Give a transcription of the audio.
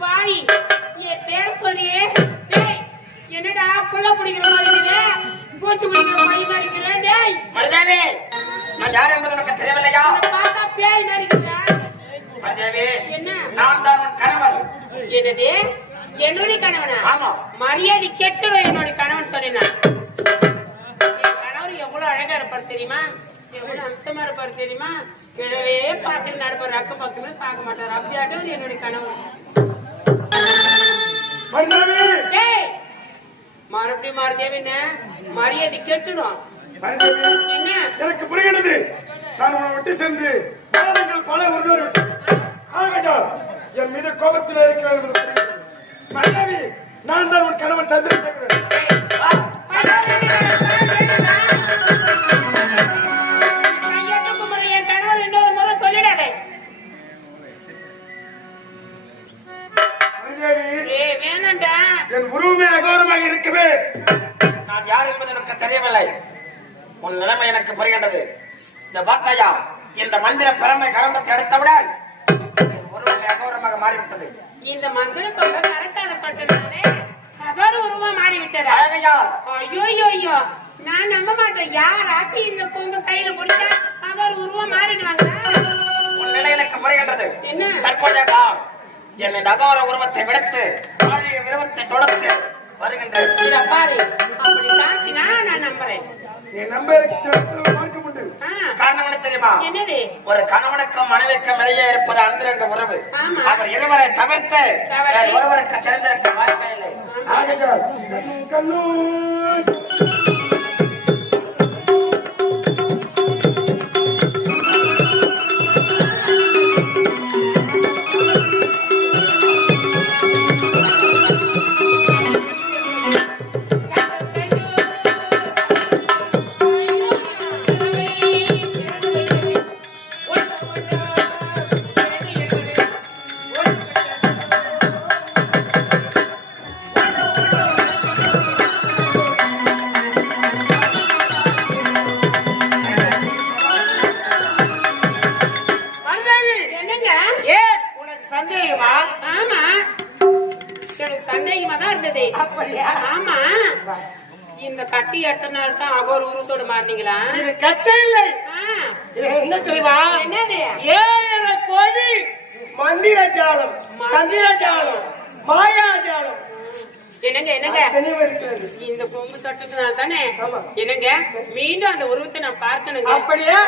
பாவி என் பேர சொல்லியே என்னடா புள்ள பிடிக்கிற மாதிரி பூச்சி பிடிக்கிற மாதிரி மாதிரி டேய் மருதாவே நான் யார் என்பது உனக்கு தெரியவில்லையா? பார்த்தா பேய் நரிக்கிறா. மருதாவே என்ன? நான் தான் உன் கணவன். என்னது என்னுடைய கணவனா? ஆமா. மரியாதை கெட்டுடும் என்னுடைய கணவன் சொன்னா. என் கணவர் எவ்வளவு அழகா இருப்பாரு தெரியுமா? எவ்வளவு அம்சமா இருப்பாரு தெரியுமா? கிழவே பார்த்துட்டு நடப்பாரு, அக்க பக்கமே பார்க்க மாட்டாரு. அப்படியாட்டும் என்னுடைய கணவன். மறுபடியும் மாறுதேவி என்ன மரியாதை கெட்டுடும். என்ன எனக்கு புரிகிறது. நான் உன்னை விட்டு சென்று பல ஒருவர் என் மீது கோபத்தில் இருக்கிறேன். நான் தான் உன் கணவன் சந்திரசேகரன். என் கணவர் இன்னொரு முறை சொல்லிடாதே. வேணாண்டா, என் உருவமே அகோரமாக இருக்கவே. நான் யார் என்பது எனக்கு தெரியவில்லை. உன் நிலைமை எனக்கு புரிகின்றது. இந்த வார்த்தையா இந்த மந்திர பெருமை கலந்தத்தை எடுத்தவுடன் உருவமே அகோரமாக மாறிவிட்டது. இந்த மந்திர பெருமை கரத்தாடப்பட்டதாலே அகோர உருவமா மாறிவிட்டதா? ஐயோ ஐயோ, நான் நம்ப மாட்டேன். யாராச்சு இந்த பொண்ணு கையில பிடிச்சா அகோர உருவம் மாறிடுவாங்க. உன் நிலை எனக்கு புரிகின்றது. என்ன தற்போதைய என்னை அகோர உருவத்தை விடுத்து பழைய உருவத்தை தொடர்ந்து வருகின்றேன். பாரு, அப்படி காட்சினா நான் நம்புறேன். நீ நம்ப பார்க்க முடியும். காரணம் என்ன தெரியுமா? என்னது? ஒரு கணவனுக்கும் மனைவிக்கும் வெளியே இருப்பது அந்தரங்க உறவு. அவர் இருவரை தவிர்த்து ஒருவருக்கு தெரிந்திருக்க வாய்ப்பே இல்லை. இந்த கட்டி எத்தனை தான் அகோர உருவத்தோடு மாறினீங்களா? இது கட்டை இல்லை. என்ன தெரியுமா? என்னது? ஏழு கோடி மந்திர ஜாலம், தந்திர ஜாலம், மாயா ஜாலம். என்னங்க இந்த கொம்பு தொட்டதுனால தானே என்னங்க மீண்டும் அந்த உருவத்தை நான் பார்க்கணுங்க. அப்படியே